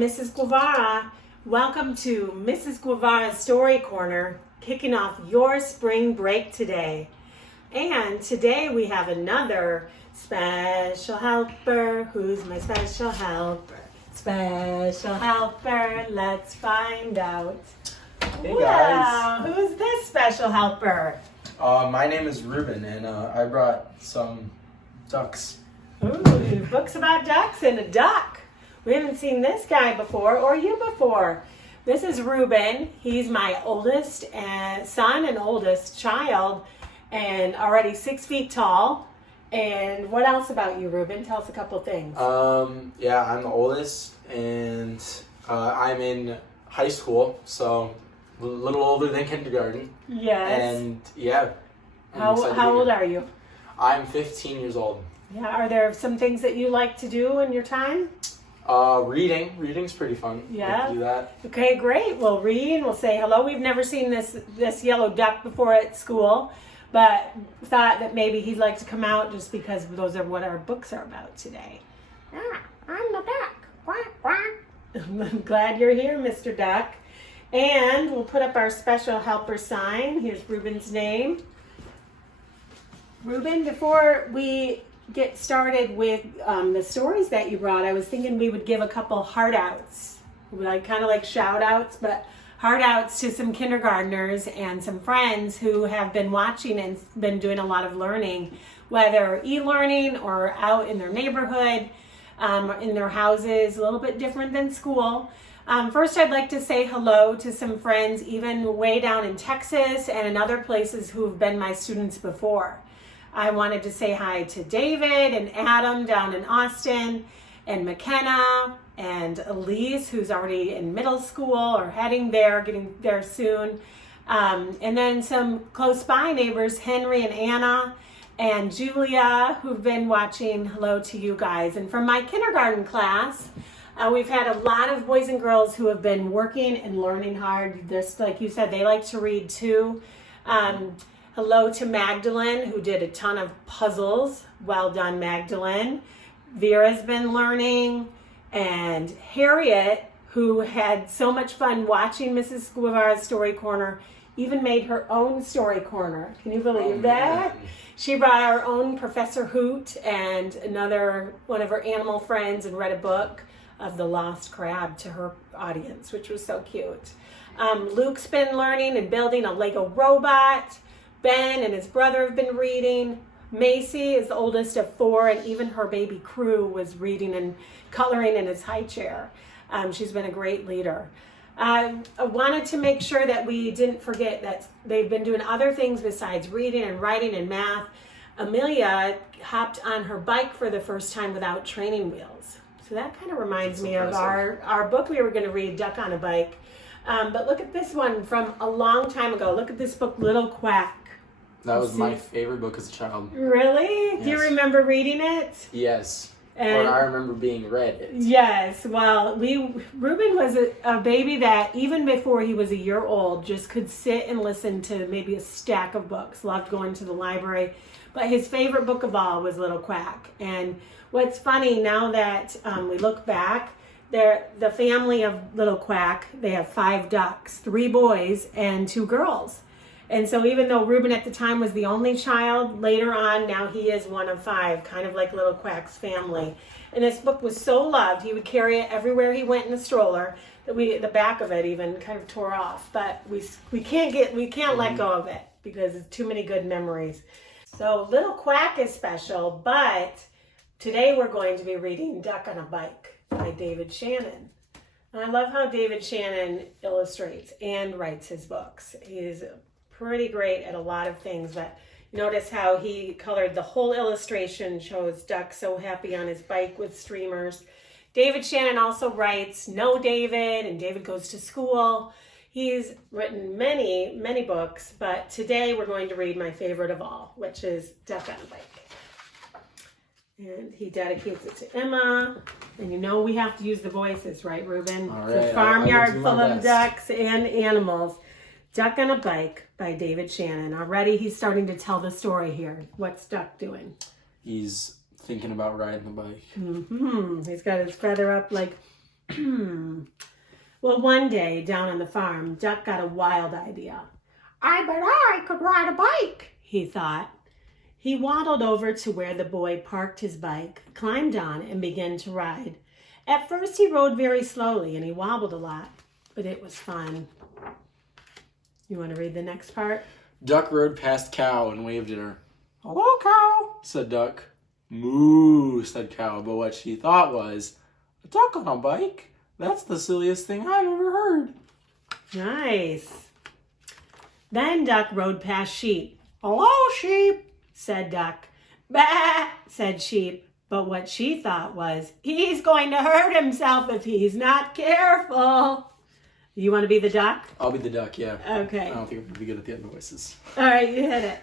Mrs. Guevara. Welcome to Mrs. Guevara's Story Corner, kicking off your spring break today. And today we have another special helper. Who's my special helper? Special helper, let's find out. Hey Wow, guys. who's this special helper? My name is Ruben, and I brought some ducks. Ooh, books about ducks and a duck. We haven't seen this guy before, or you before. This is Ruben. He's my oldest son and oldest child, and already 6 feet tall. And what else about you, Ruben? Tell us a couple things. Yeah, I'm the oldest, and I'm in high school, so a little older than kindergarten. Yes. And yeah. How old are you? I'm 15 years old. Yeah. Are there some things that you like to do in your time? Reading. Reading's pretty fun. Yeah. Like to do that. Okay, great. We'll read. We'll say hello. We've never seen this yellow duck before at school, but thought that maybe he'd like to come out just because those are what our books are about today. I'm the duck. Quack, quack. I'm glad you're here, Mr. Duck. And we'll put up our special helper sign. Here's Ruben's name. Ruben, before we get started with the stories that you brought, I was thinking we would give a couple heart outs. Kind of like shout outs, but heart outs to some kindergartners and some friends who have been watching and been doing a lot of learning, whether e-learning or out in their neighborhood, in their houses, a little bit different than school. First, I'd like to say hello to some friends, even way down in Texas and in other places who have been my students before. I wanted to say hi to David and Adam down in Austin, and McKenna and Elise, who's already in middle school or heading there, getting there soon. And then some close by neighbors, Henry and Anna and Julia, who've been watching. Hello to you guys. And from my kindergarten class, we've had a lot of boys and girls who have been working and learning hard. Just like you said, they like to read too. Hello to Magdalene, who did a ton of puzzles. Well done, Magdalene. Vera's been learning. And Harriet, who had so much fun watching Mrs. Guevara's Story Corner, even made her own story corner. Can you believe that? She brought our own Professor Hoot and another one of her animal friends and read a book of the lost crab to her audience, which was so cute. Luke's been learning and building a Lego robot. Ben and his brother have been reading. Macy is the oldest of 4, and even her baby Crew was reading and coloring in his high chair. She's been a great leader. I wanted to make sure that we didn't forget that they've been doing other things besides reading and writing and math. Amelia hopped on her bike for the first time without training wheels. So that kind of reminds me of our book we were going to read, Duck on a Bike. But look at this one from a long time ago. Look at this book, Little Quack. That was my favorite book as a child. Really? Yes. Do you remember reading it? Yes. And or I remember being read it. Yes. Well, Ruben was a baby that even before he was a year old just could sit and listen to maybe a stack of books. Loved going to the library. But his favorite book of all was Little Quack. And what's funny now that we look back, the family of Little Quack, they have 5 ducks, 3 boys and 2 girls. And so even though Ruben at the time was the only child, later on, now he is one of 5, kind of like Little Quack's family. And this book was so loved, he would carry it everywhere he went in a stroller, that the back of it even kind of tore off. But we can't let go of it because it's too many good memories. So Little Quack is special, but today we're going to be reading Duck on a Bike by David Shannon. And I love how David Shannon illustrates and writes his books. He's pretty great at a lot of things, but notice how he colored the whole illustration, shows Duck so happy on his bike with streamers. David Shannon also writes No David and David Goes to School. He's written many, many books, but today we're going to read my favorite of all, which is Duck on a Bike. And he dedicates it to Emma. And you know we have to use the voices, right, Ruben? All It's right, a farmyard full of best. ducks and animals. Duck on a Bike by David Shannon. Already he's starting to tell the story here. What's Duck doing? He's thinking about riding the bike. He's got his feather up like Well, one day down on the farm, Duck got a wild idea. I bet I could ride a bike, he thought. He waddled over to where the boy parked his bike, climbed on, and began to ride. At first, he rode very slowly and he wobbled a lot, but it was fun. You want to read the next part? Duck rode past Cow and waved at her. Hello, Cow, said Duck. Moo, said Cow, but what she thought was, a duck on a bike? That's the silliest thing I've ever heard. Nice. Then Duck rode past Sheep. Hello, Sheep, said Duck. Bah, said Sheep. But what she thought was, he's going to hurt himself if he's not careful. You want to be the duck? I'll be the duck, yeah. Okay. I don't think I'm going to be good at the end voices. All right, you hit it.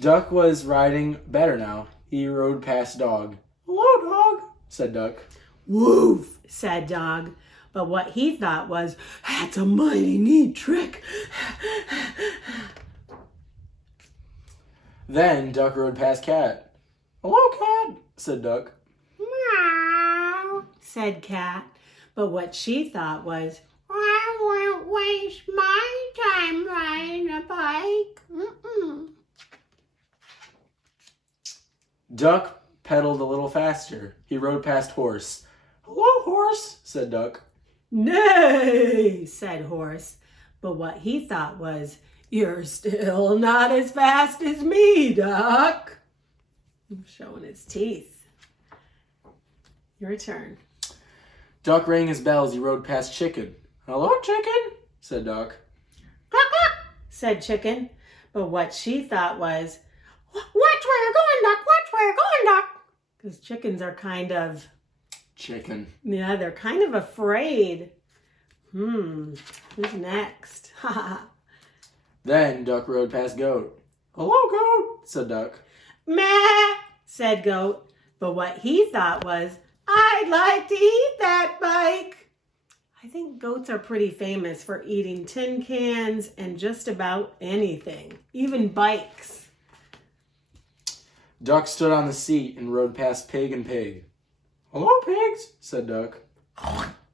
Duck was riding better now. He rode past Dog. Hello, Dog, said Duck. Woof, said Dog. But what he thought was, that's a mighty neat trick. Then Duck rode past Cat. Hello, Cat, said Duck. Meow, said Cat. But what she thought was, I won't waste my time riding a bike. Mm-mm. Duck pedaled a little faster. He rode past Horse. Hello, Horse, said Duck. Nay, said Horse. But what he thought was, you're still not as fast as me, Duck. Showing his teeth. Your turn. Duck rang his bell as he rode past Chicken. Hello, Chicken, said Duck. Cluck, cluck, said Chicken. But what she thought was, watch where you're going, Duck. Watch where you're going, Duck. Because chickens are kind of... Chicken. Yeah, they're kind of afraid. Who's next? Then Duck rode past Goat. Hello, Goat, said Duck. Meh, said Goat. But what he thought was, I'd like to eat that bike. I think goats are pretty famous for eating tin cans and just about anything, even bikes. Duck stood on the seat and rode past Pig and Pig. Hello, pigs, said Duck.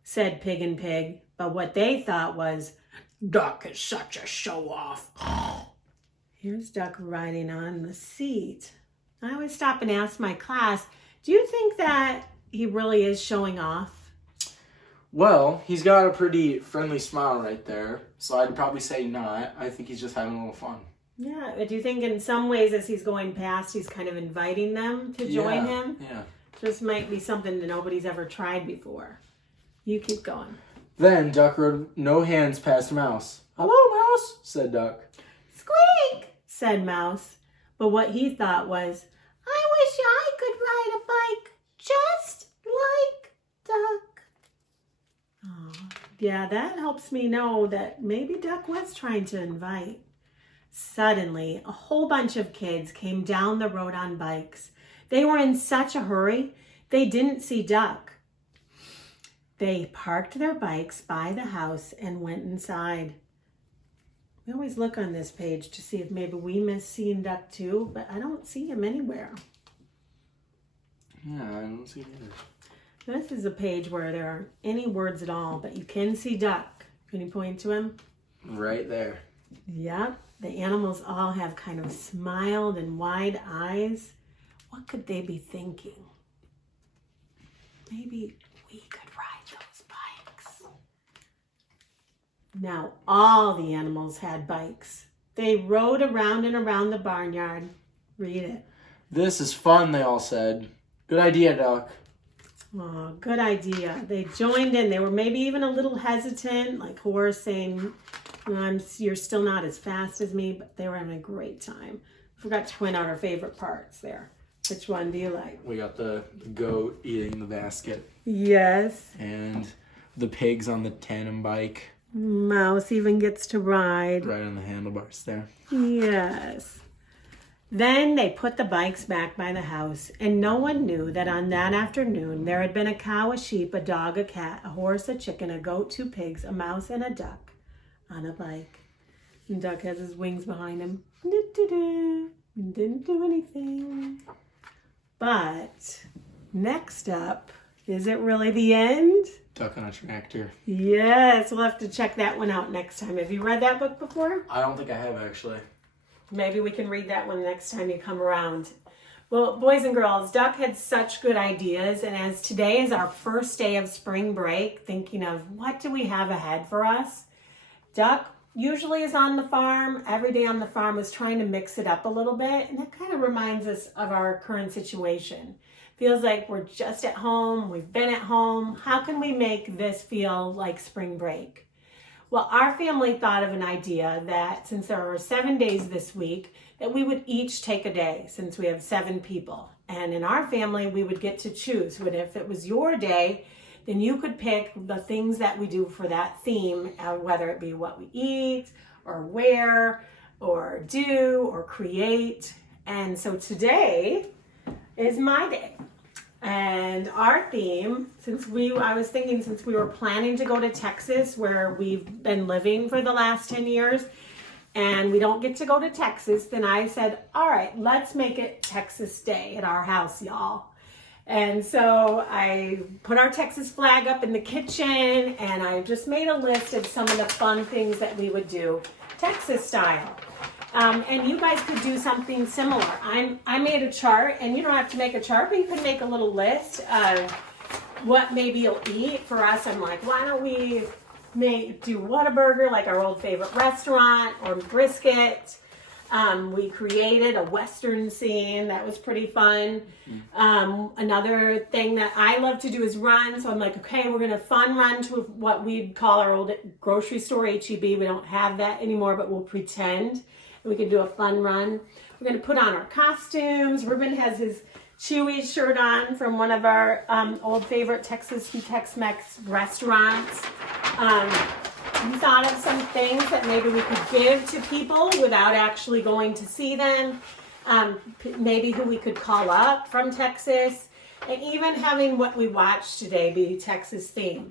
Said Pig and Pig. But what they thought was, Duck is such a show-off. Here's Duck riding on the seat. I always stop and ask my class, do you think that he really is showing off? Well, he's got a pretty friendly smile right there, so I'd probably say not. I think he's just having a little fun. Yeah, but do you think in some ways as he's going past, he's kind of inviting them to join him? Yeah. This might be something that nobody's ever tried before. You keep going. Then Duck rode no hands past Mouse. Hello, Mouse, said Duck. Squeak, said Mouse. But what he thought was, I wish I could ride a bike just like Duck. Oh, yeah, that helps me know that maybe Duck was trying to invite. Suddenly, a whole bunch of kids came down the road on bikes. They were in such a hurry, they didn't see Duck. They parked their bikes by the house and went inside. We always look on this page to see if maybe we miss seeing Duck too, but I don't see him anywhere. Yeah, I don't see it either. This is a page where there aren't any words at all, but you can see Duck. Can you point to him? Right there. Yep. The animals all have kind of smiled and wide eyes. What could they be thinking? Maybe we could ride those bikes. Now, all the animals had bikes. They rode around and around the barnyard. Read it. This is fun, they all said. Good idea, Duck. Oh, good idea. They joined in. They were maybe even a little hesitant, like Horse saying, you're still not as fast as me, but they were having a great time. Forgot to point out our favorite parts there. Which one do you like? We got the goat eating the basket. Yes. And the pigs on the tandem bike. Mouse even gets to ride. Right on the handlebars there. Yes. Then they put the bikes back by the house, and no one knew that on that afternoon there had been a cow, a sheep, a dog, a cat, a horse, a chicken, a goat, 2 pigs, a mouse, and a duck on a bike. And Duck has his wings behind him. Didn't do anything. But next up, is it really the end? Duck on a Tractor. Yes, we'll have to check that one out next time. Have you read that book before? I don't think I have, actually. Maybe we can read that one next time you come around. Well, boys and girls, Duck had such good ideas, and as today is our first day of spring break, thinking of what do we have ahead for us, Duck usually is on the farm. Every day on the farm is trying to mix it up a little bit, and that kind of reminds us of our current situation. Feels like we're just at home, we've been at home. How can we make this feel like spring break? Well, our family thought of an idea that since there are 7 days this week, that we would each take a day since we have 7 people. And in our family, we would get to choose. But if it was your day, then you could pick the things that we do for that theme, whether it be what we eat or wear or do or create. And so today is my day. And our theme, since we were planning to go to Texas, where we've been living for the last 10 years, and we don't get to go to Texas, then I said, all right, let's make it Texas Day at our house, y'all. And so I put our Texas flag up in the kitchen, and I just made a list of some of the fun things that we would do Texas style. And you guys could do something similar. I made a chart, and you don't have to make a chart, but you could make a little list of what maybe you'll eat. For us, I'm like, why don't we do Whataburger, like our old favorite restaurant, or brisket. We created a Western scene that was pretty fun. Another thing that I love to do is run. So I'm like, okay, we're going to fun run to what we'd call our old grocery store, H-E-B. We don't have that anymore, but we'll pretend. We can do a fun run. We're going to put on our costumes. Ruben has his Chewy shirt on from one of our old favorite Texas and Tex-Mex restaurants. We thought of some things that maybe we could give to people without actually going to see them. Maybe who we could call up from Texas. And even having what we watched today be Texas themed.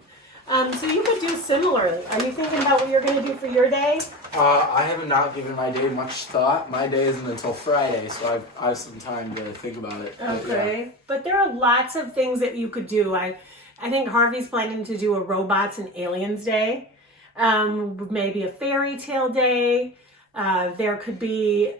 So you could do similarly. Are you thinking about what you're going to do for your day? I have not given my day much thought. My day isn't until Friday, so I have some time to think about it. Okay. But there are lots of things that you could do. I think Harvey's planning to do a Robots and Aliens Day. Maybe a fairy tale day. There could be,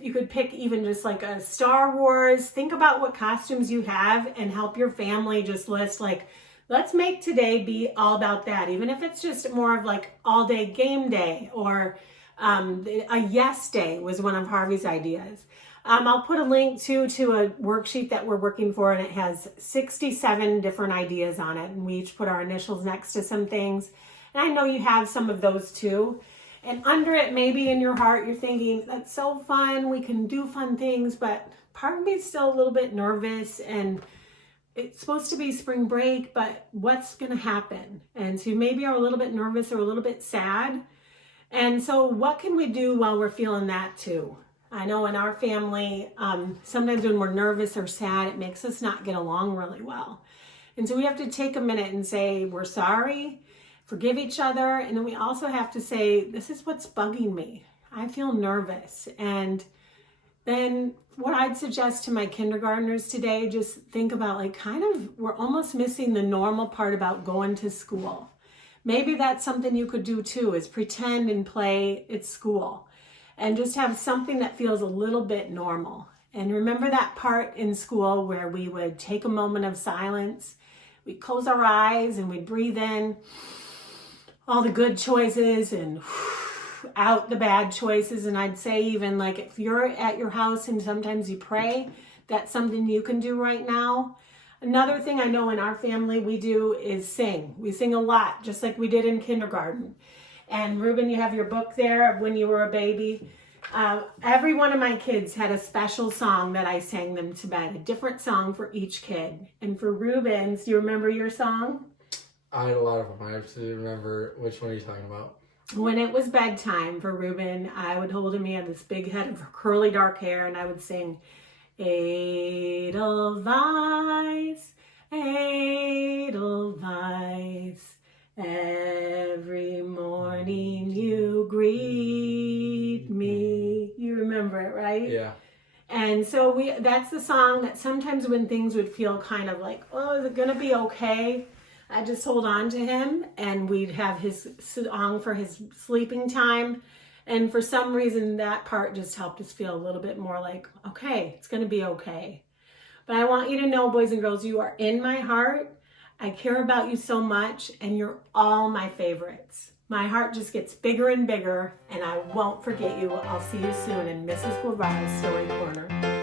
you could pick even just like a Star Wars. Think about what costumes you have and help your family just list like, let's make today be all about that. Even if it's just more of like all day game day or a yes day was one of Harvey's ideas. I'll put a link to a worksheet that we're working for, and it has 67 different ideas on it. And we each put our initials next to some things. And I know you have some of those too. And under it, maybe in your heart, you're thinking, that's so fun. We can do fun things, but part of me is still a little bit nervous, and it's supposed to be spring break, but what's going to happen? And so you maybe are a little bit nervous or a little bit sad. And so what can we do while we're feeling that too? I know in our family, sometimes when we're nervous or sad, it makes us not get along really well. And so we have to take a minute and say, we're sorry, forgive each other. And then we also have to say, this is what's bugging me. I feel nervous. And then what I'd suggest to my kindergartners today, just think about like we're almost missing the normal part about going to school. Maybe that's something you could do too, is pretend and play at school and just have something that feels a little bit normal. And remember that part in school where we would take a moment of silence, we'd close our eyes and we'd breathe in all the good choices and out the bad choices. And I'd say even like if you're at your house and sometimes you pray, that's something you can do right now. Another thing I know in our family we do is sing. We sing a lot, just like we did in kindergarten. And Ruben, you have your book there of when you were a baby. Every one of my kids had a special song that I sang them to bed, a different song for each kid. And for Ruben's, do you remember your song? I had a lot of them. I have to remember which one are you talking about. When it was bedtime for Ruben, I would hold him. He had this big head of curly dark hair, and I would sing, Edelweiss, Edelweiss, every morning you greet me. You remember it, right? Yeah. And so that's the song that sometimes when things would feel kind of like, oh, is it going to be okay? I just hold on to him, and we'd have his song for his sleeping time. And for some reason, that part just helped us feel a little bit more like, okay, it's going to be okay. But I want you to know, boys and girls, you are in my heart. I care about you so much, and you're all my favorites. My heart just gets bigger and bigger, and I won't forget you. I'll see you soon in Mrs. Guevara's Story Corner.